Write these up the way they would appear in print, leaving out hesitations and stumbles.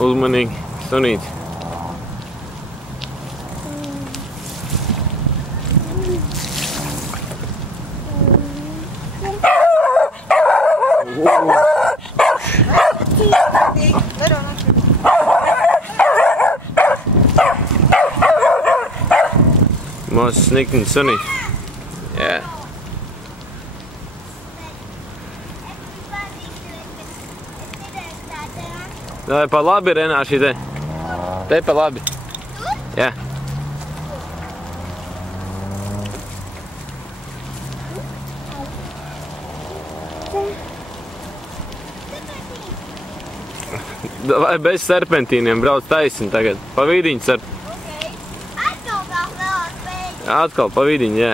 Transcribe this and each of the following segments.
Uzmanīgi, sunīt. Mazs snikni sunīt. Jā. Vai pa labi, Renā, šī te? Te pa labi. Jā. Vai bez serpentīniem brauc taisni tagad. Pa vīdiņu serp. Atkal pa vīdiņu, jā.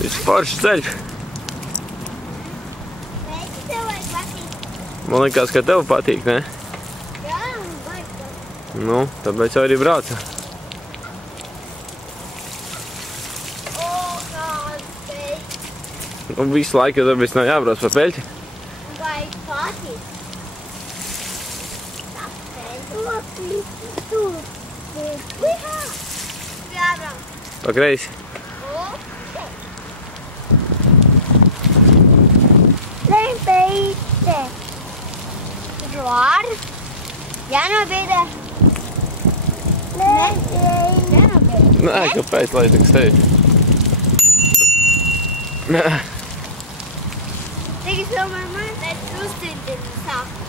Tas ir foršs ceļš. Man likās, ka tev patīk, ne? Jā, man patīk. Nu, tāpēc jau arī brauca. Nu, visu laiku, jo tāpēc nav jābrauc pa peļķi. Vai patīk? Pa kreisi. Lempīte. Tu var? Jānobiedē. Jānobiedē. Nē, kāpēc, lai tik steidz? Nē. Tik es domāju, man tas uztīdina sāk.